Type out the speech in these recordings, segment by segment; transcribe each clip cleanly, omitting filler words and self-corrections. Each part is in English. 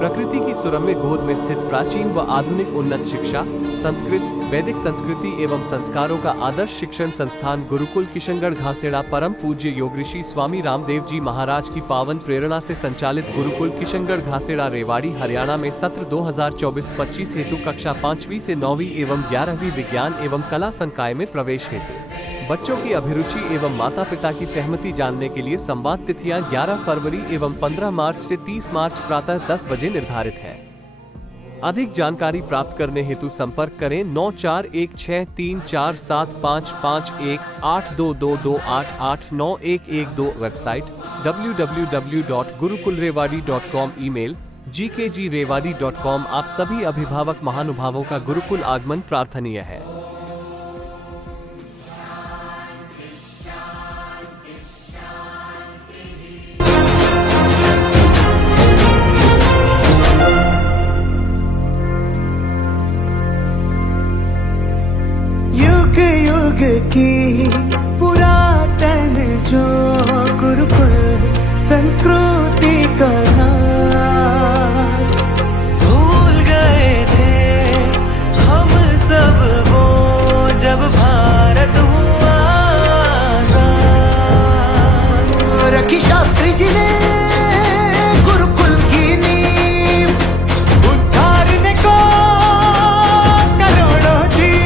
प्रकृति की सुरम्य गोद में स्थित प्राचीन व आधुनिक उन्नत शिक्षा, संस्कृत, वैदिक संस्कृति एवं संस्कारों का आदर्श शिक्षण संस्थान गुरुकुल किशनगढ़ घासेड़ा परम पूज्य योग ऋषि स्वामी रामदेव जी महाराज की पावन प्रेरणा से संचालित गुरुकुल किशनगढ़ घासेड़ा रेवाड़ी हरियाणा में सत्र 2024-25 हेतु कक्षा 5वीं से 9वीं एवं 11वीं विज्ञान एवं कला संकाय में प्रवेश हेतु बच्चों की अभिरुचि एवं माता पिता की सहमति जानने के लिए संवाद तिथियां 11 फरवरी एवं 15 मार्च से 30 मार्च प्रातः 10 बजे निर्धारित है। अधिक जानकारी प्राप्त करने हेतु संपर्क करें 94134345182228891112 वेबसाइट www.gurukulrewadi.com ईमेल gkgrewadi.com। आप सभी अभिभावक महानुभावों का गुरुकुल आगमन प्रार्थनीय है। युग युग की पुरातन जो गुरुकुल संस्कृति का नाम भूल गए थे हम सब वो जब भारत हुआ आजाद। रखी शास्त्री जी ने गुरुकुल की नींव उद्धारने को करोड़ों जीव।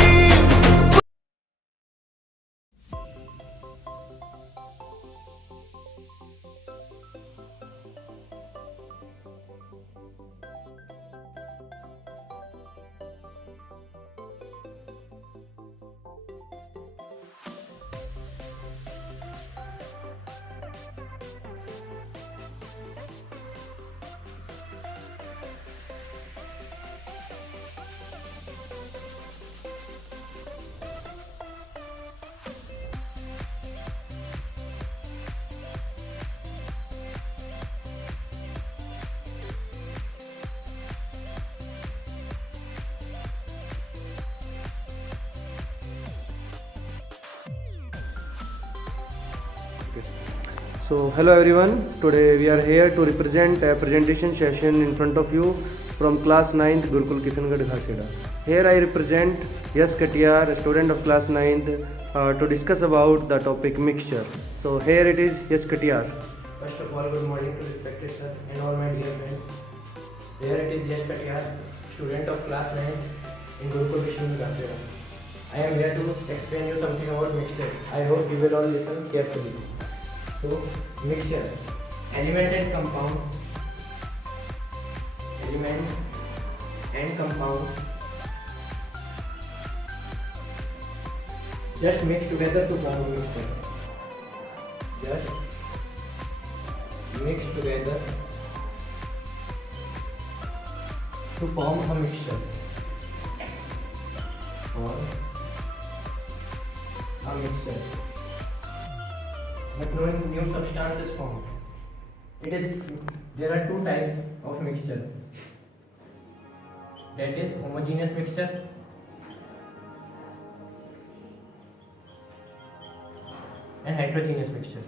So hello everyone, today we are here to represent a presentation session in front of you from class 9th Gurukul Kishangarh Ghaseda. Here I represent Yash Katiyar, a student of class 9th, to discuss about the topic mixture. So here it is Yash Katiyar. First of all, good morning to respected sir and all my dear friends. Here it is Yash Katiyar, student of class 9 in Gurukul Kishangarh Ghaseda. I am here to explain you something about mixture. I hope you will all listen carefully. So, mixture, element and compound, element and compound just mix together to form a mixture. Just mix together to form a mixture. Or a mixture. But no new substance is formed. There are two types of mixture. That is homogeneous mixture and heterogeneous mixture.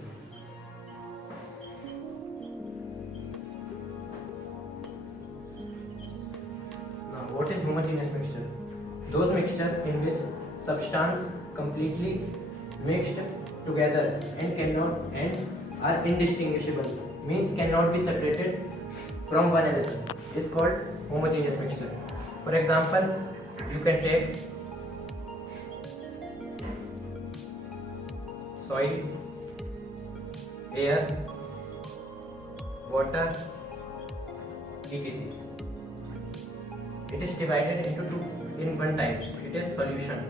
Now, what is homogeneous mixture? Those mixture in which substance completely mixed together and are indistinguishable, means cannot be separated from one another, is called homogeneous mixture. For example, you can take soil, air, water, etc. It is divided into two in one types. It is solution.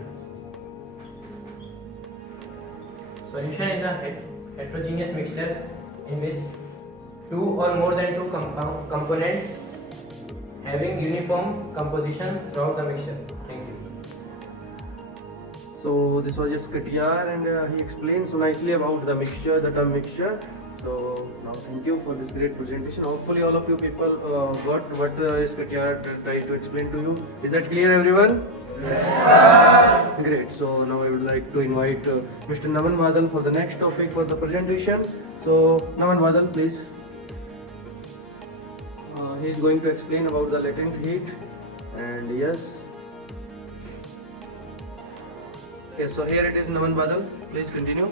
Solution is a heterogeneous mixture in which two or more than two components having uniform composition throughout the mixture. Thank you. So this was Yash Katiyar and he explained so nicely about the mixture, the term mixture. So now thank you for this great presentation. Hopefully all of you people got what is Katya tried to explain to you. Is that clear, everyone? Yes, sir. Great. So now I would like to invite Mr. Naman Badal for the next topic for the presentation. So Naman Badal, please. He is going to explain about the latent heat. And yes. Okay, so here it is, Naman Badal. Please continue.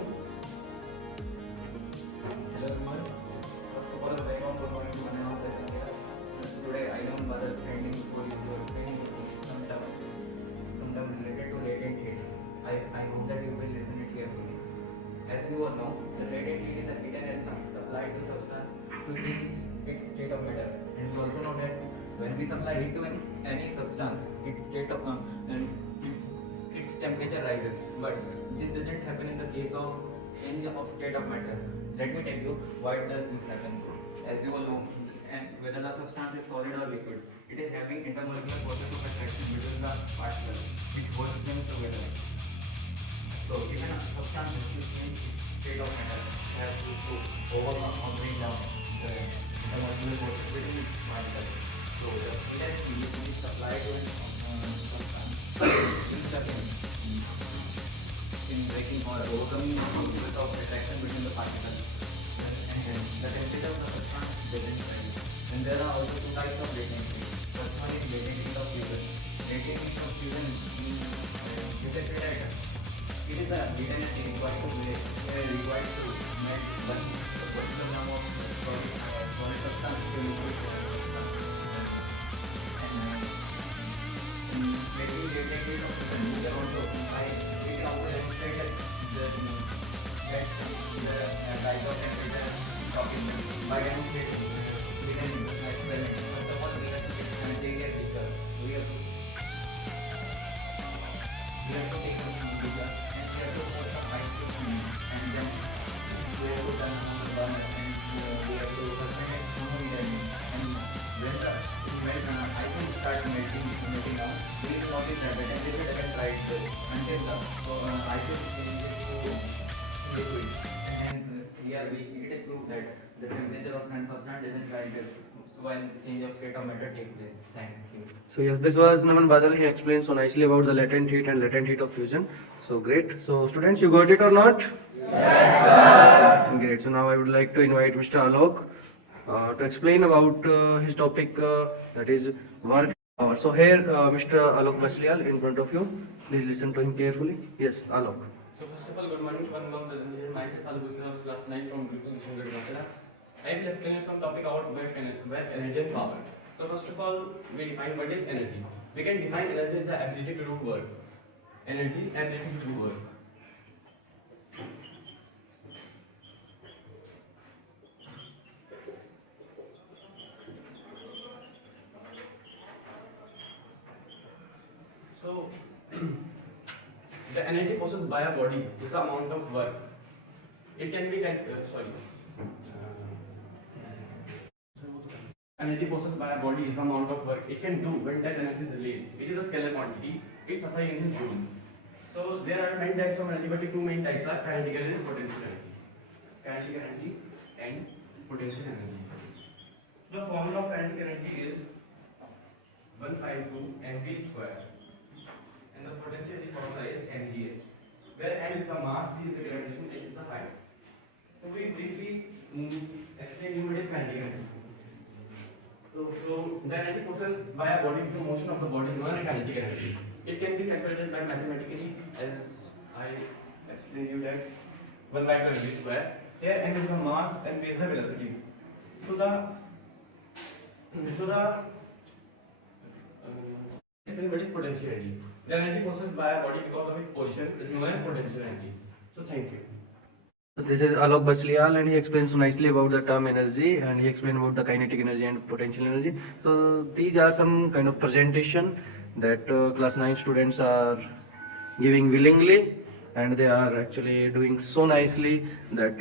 Hello everyone. First of all, a very warm good morning to my name is Today I am Badal standing before you to explain some term related to latent heat. I hope that you will listen it carefully. As you all know, the latent heat is the heat energy supplied to substance to change its state of matter. And we also know that when we supply heat to any substance, its state of its temperature rises. But this doesn't happen in the case of change of state of matter. Let me tell you why does this happen. As you all know, and whether the substance is solid or liquid, it is having intermolecular process of attraction between the particles, which holds them together. So, if a substance has to change its state of matter, it has to overcome or bring down the intermolecular process between its particles. So, the heat energy which is supplied to a substance is in breaking or overcoming the process of attraction between the particles. And hence, the temperature of the substance doesn't rise. And there are also two types of latent heat. First one is latent heat of fusion. Latent heat of fusion means you can say that it is the heat energy required to melt one particular number of solid substance to liquid substance. And making latent heat of fusion, there also we can also demonstrate that the type of temperature talking by demonstrating we can experiment. First of all, we have to take a material beaker. We have to take some beaker and we have to pour some ice cube and then we have to turn on the burner and we have to suspend it immediately. And when the ice will start melting down, we will notice that the temperature doesn't rise until the ice is changes to liquid. And hence, here it is proved that the temperature of non substance doesn't rise while change of state of matter takes place. Thank you. So yes, this was Naman Badal. He explained so nicely about the latent heat and latent heat of fusion. So great. So students, you got it or not? Yes, sir. Great. So now I would like to invite Mr. Alok to explain about his topic, that is work hour. So here, Mr. Alok Baslial in front of you. Please listen to him carefully. Yes, Alok. So first of all, good morning to one of the myself Alok Baslial of class 9 from Gurukul Kishangarh Ghaseda. I will explain you some topic about work energy and power. So first of all, we define what is energy. We can define energy as the ability to do work. Energy, ability to do work. So the energy possessed by a body is the amount of work. It can be energy possessed by a body is the amount of work it can do when that energy is released. It is a scalar quantity. It's assigned in joules. So there are many types of energy, but the two main types are kinetic energy and potential energy. Kinetic energy and potential energy. The formula of kinetic energy is 152 mv square, and the potential energy formula is mgh, where m is the mass, g is the gravitation, h is the height. So we briefly explain what is kinetic energy. So the energy possessed by a body through motion of the body is known as kinetic energy. It can be calculated by mathematically, as I explained you that 1 by 2 mv square. Here m is the mass and v is the velocity. Explain what is potential energy. The energy possessed by a body because of its position is known as potential energy. So thank you. This is Alok Baslial, and he explains so nicely about the term energy, and he explained about the kinetic energy and potential energy. So these are some kind of presentation that class 9 students are giving willingly, and they are actually doing so nicely that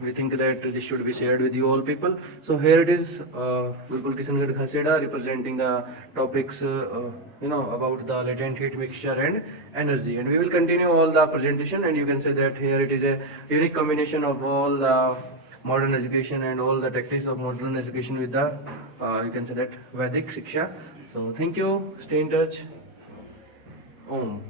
we think that this should be shared with you all people. So here it is, Gurukul Kishangarh Ghaseda representing the topics about the latent heat mixture and energy, and we will continue all the presentation, and you can say that here it is a unique combination of all the modern education and all the tactics of modern education with the you can say that Vedic Shiksha. So thank you. Stay in touch. Om.